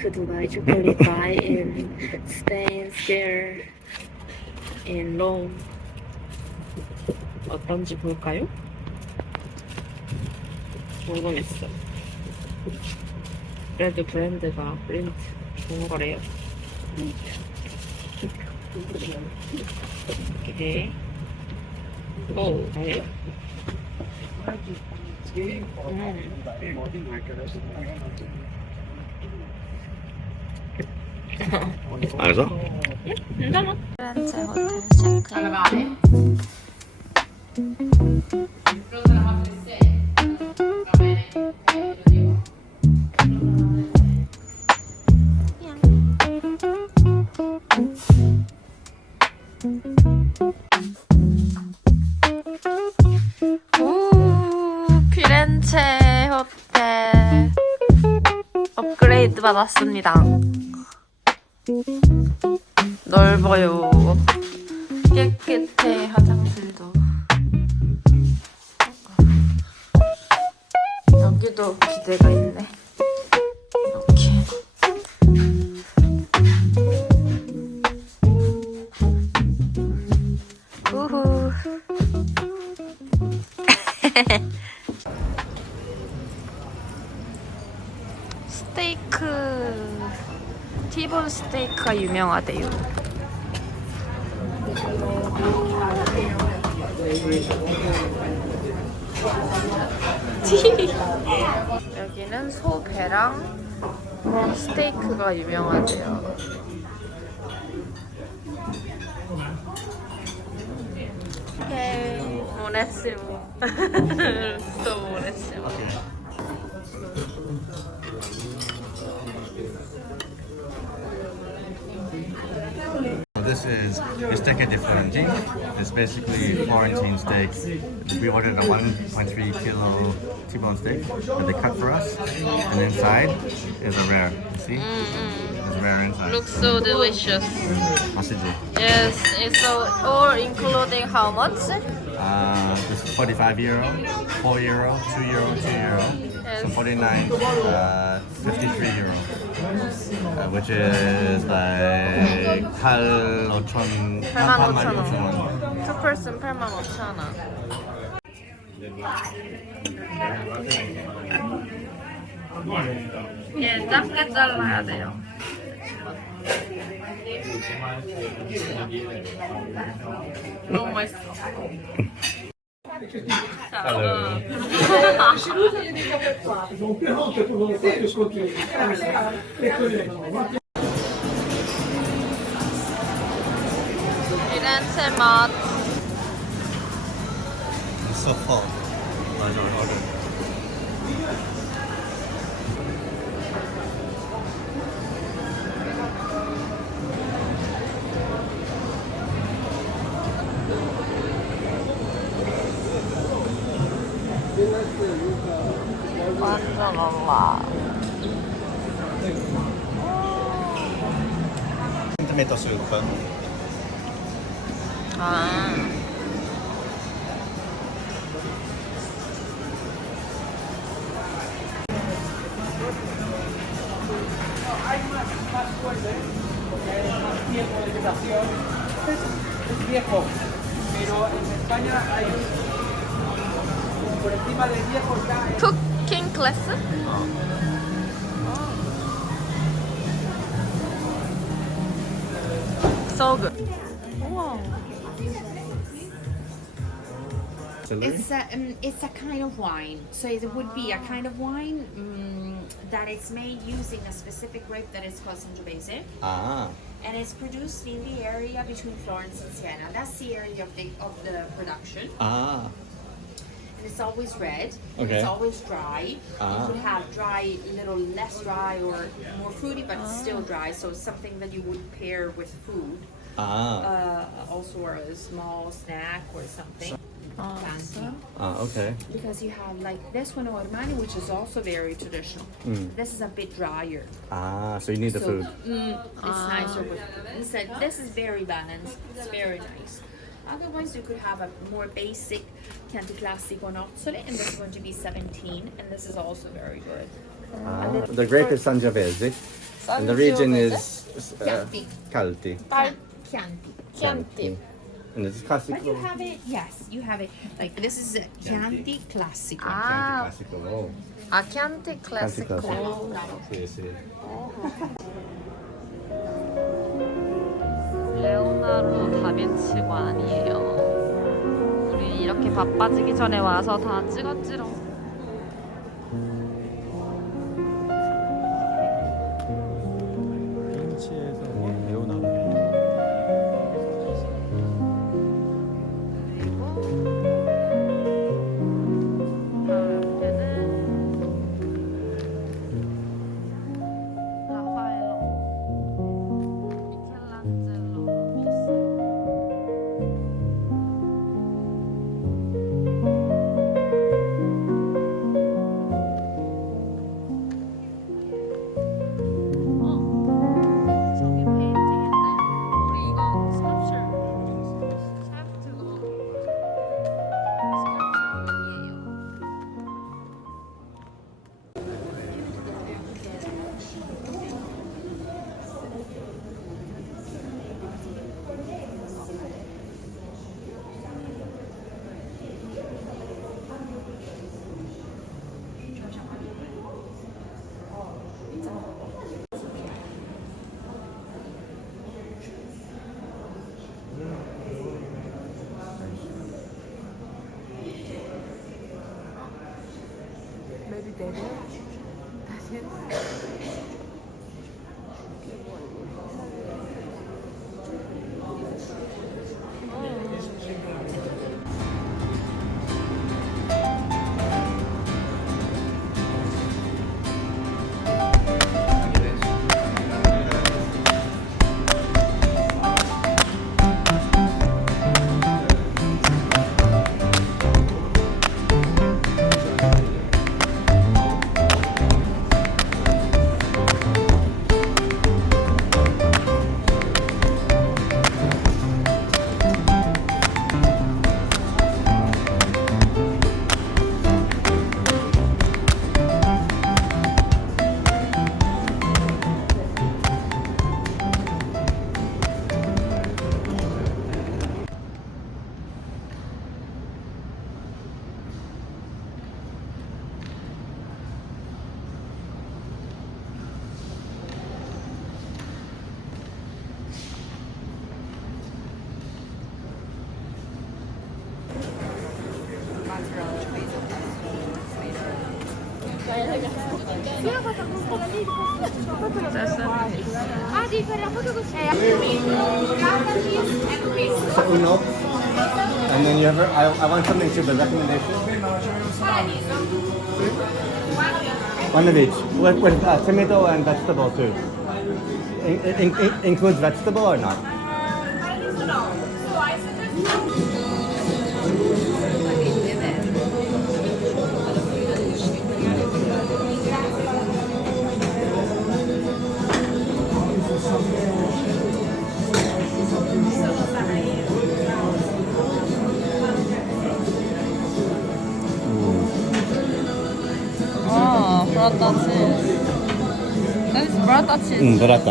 to Dubai to qualify in Spain Scare in Rome. 어떤지 볼까요? 궁금했어. 그래도 브랜드가 프린트 좋은 거래요. 오케이. 오, 네. 알았어? 괜찮아. 프렌즈 호텔 체크인. 오, 피렌체 호텔 업그레이드 받았습니다. 넓어요. 깨끗해. 화장실도. 여기도 기대가 있네. 이렇게. 우후. 스테이크. 티본 스테이크가 유명하대요. 여기는 소배랑 스테이크가 유명하대요. 오케이. buonissimo. sto buonissimo. This is bistecca di Florentine. It's basically Florentine steak. We ordered a 1.3 kilo T-bone steak that they cut for us, and inside is a rare. You see? It's rare inside. Looks so delicious. 맛있지? Yes, it's so all including how much? It's 45 euro, 4 euro, 2 euro, 2 euro. So 49, 53 euro. Which is like 8,500원. 85,000원. 2person 85,000원. 예, 작게 잘라야 돼요. 너무 맛있어. 피렌체 맛. It's so full. I don't order. 완전 엄마. Tomato soup. 아. Es viejo, pero en España hay por encima del viejo está 쿠킹 클래스? So good. 우와. It's a kind of wine. So it would be a kind of wine that is made using a specific grape that is called Sangiovese, Ah. and it's produced in the area between Florence and Siena. That's the area of the production, Ah. and it's always red. Okay. It's always dry. Ah. You could have dry, a little less dry, or more fruity, but it's still dry. So it's something that you would pair with food, Ah. also or a small snack or something. Fancy. Okay. Because you have like this one Ormani, which is also very traditional. This is a bit drier. Ah, so you need the So food. it's nicer with food. Instead, this is very balanced. It's very nice. Otherwise, you could have a more basic Chianti Classico Nozzole, and this is going to be 17, and this is also very good. The grape is Sangiovese. And the region is Chianti. Calti. 딸 Chianti. Chianti. And it's But you classical. have it, yes, you have it. Like this is a Chianti Classico. 아, Classical. Oh. 아 캔티 클래시코. Sì, sì. 레오나르도 다빈치가 아니에요. 우리 이렇게 바빠지기 전에 와서 다 찍었지롱. 빈치에서 레오나르도. 라파엘로, 미켈란젤로 있어요. 저기 페인팅인데 우리 이거 스컬프처 샤프트가 스컬프처이에요. So uno. And then you have, I want something to the recommendation. One of each. With tomato and vegetable too. Includes vegetable or not? 아, 브라타 치즈. That is 브라타 치즈. Burrata.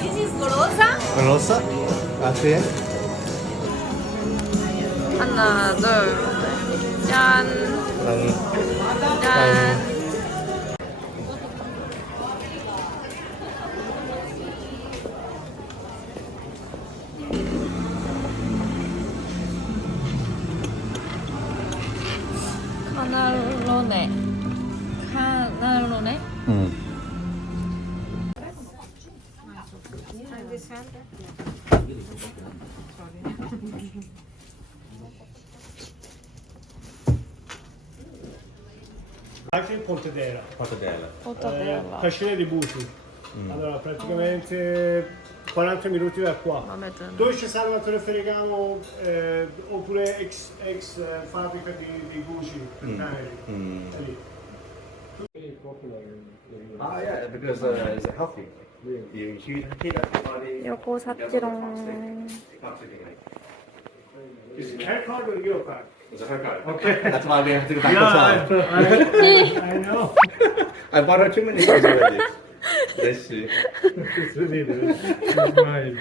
This is golosa. Rosa? Así es. 하나, 둘, 셋. 짠. 짠. 카날로네. 카날로네? Anche il Pontedera, Portobello. Cascina di Buci. Allora, praticamente 40 minuti da qua. 마음에 드는. Dove c'è Salvatore Ferragamo oppure ex fabbrica di Buci per Cagliari. È lì. Ah, yeah, because it's healthy. 요거 샀지롱. Is it hair card or your card? It's a haircut. Okay. That's why we have to go back Yeah, to I know. I bought her too many things already. Let's see. It's really good. It's mine.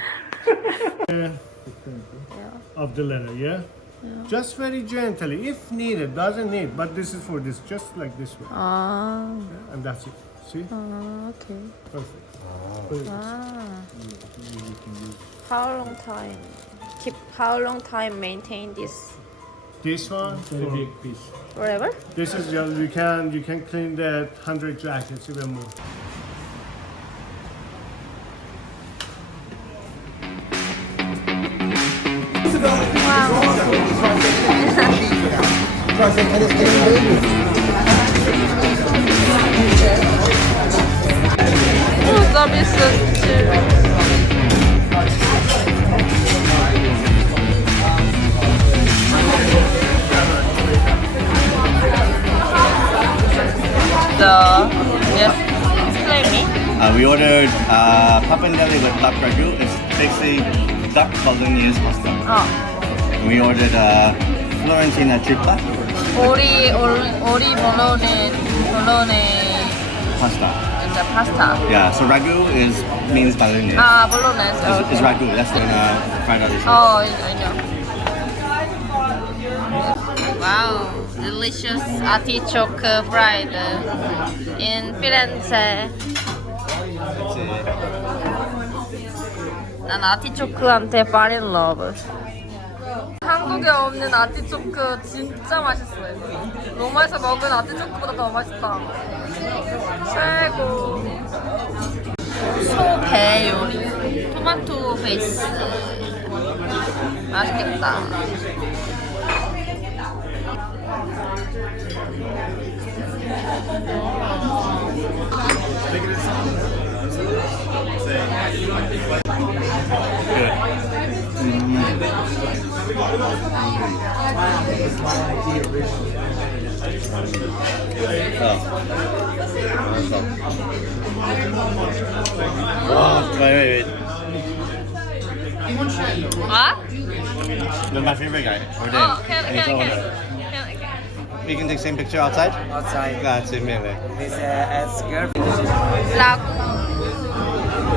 Of the letter, yeah? Just very gently, if needed, doesn't need, but this is for this, just like this way. 아, And that's it. See? 오케이. Perfect. How long time? How long time maintain this? This one, very big piece. Forever? This is you can clean that 100 jackets even more. 오, 서비스. Yes, explain me. We ordered pappardelle with duck ragu. It's basically duck bolognese pasta. 어, We ordered Florentina trippa 오리 볼로네 pasta. 진짜 파스타. Yeah, so ragu means bolognese. 아, 볼로네즈. It's ragu. That's when fried rice. Oh, I know. Wow, delicious artichoke fried in Firenze. That's it. 난 아티초크한테 fall in love. 한국에 없는 아티초크 진짜 맛있어요. 로마에서 먹은 아티초크보다 더 맛있다. 최고. 소배 요리. 토마토 베이스. 맛있겠다. Wait. 아? You're my favorite guy. We're done. 어, can. We can take same picture outside? Outside. That's it, man. This as girl. 라구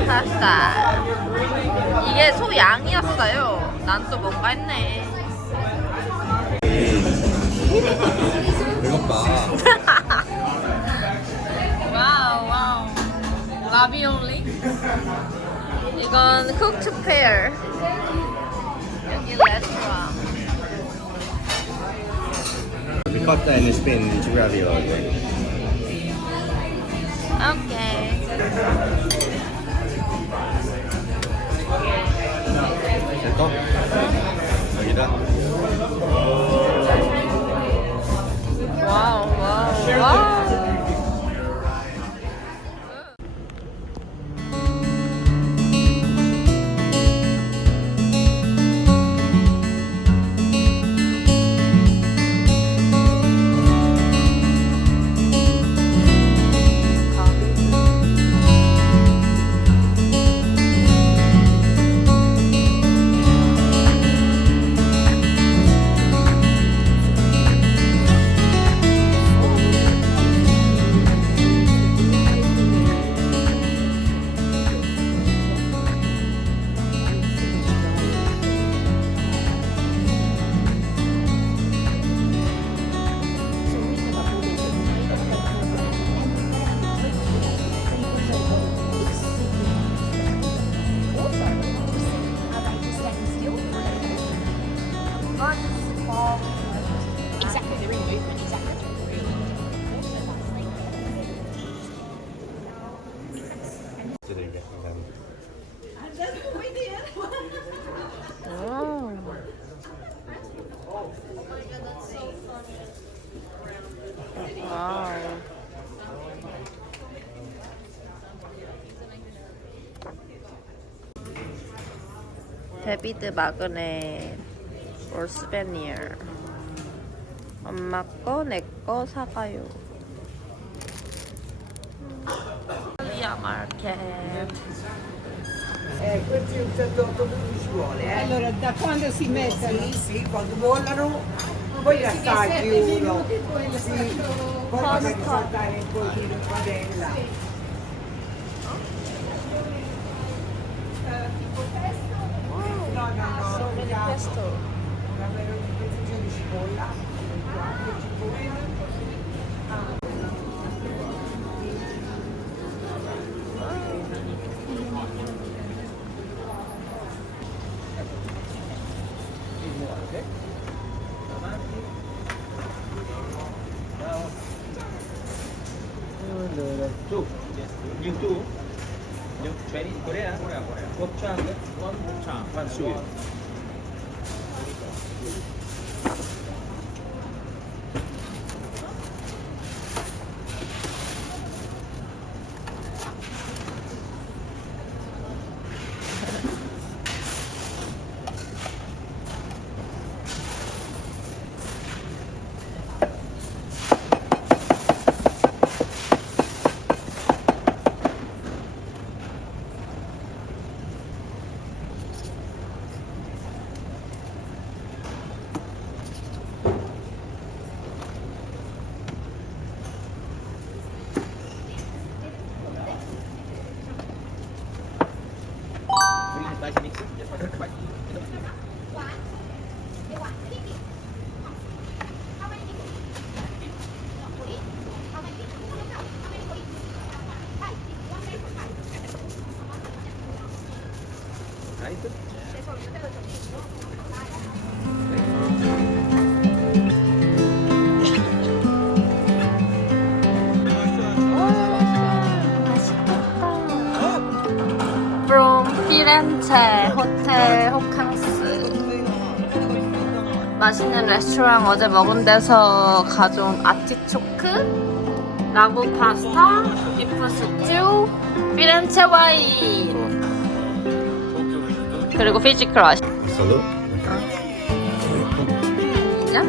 파스타. 이게 소 양이었어요. 난 또 뭔가 했네. 이것 봐. 와우. 라비올리. 이건 cooked pear. 여기 레스토랑. We cut that and spin into ravioli. 오케이. 됐고? 여기다. 와우. 와우. 데비드 마그넷 올스베니어. 엄마 거, 내 거 사가요. 이탈리아 마켓. Questi è un certo ci vuole, eh? Allora, da quando si mettono? Sì, quando volano, poi assaggi uno. Sì, poi magari saltare un pochino in padella. No, avere un pezzettino di cipolla. Two. You two? You Chinese? Korea? Gopchang? One sweet. From 피렌체 호텔 호캉스. 맛있는 레스토랑 어제 먹은 데서 가져온 아티초크, 라구 파스타, 비프 스튜, 피렌체 와인, 그리고 피지 크러쉬. Salud. 있냐?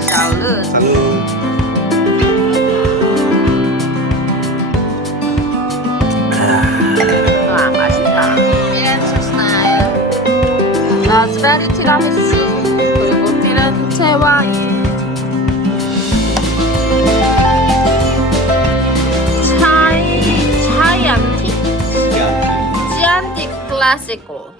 샤울은 Salud. 와 맛있다. 피렌체 스타일 라즈베리 티라미수 그리고 피렌체 와인. 차이 안티? 지안티 클래시코.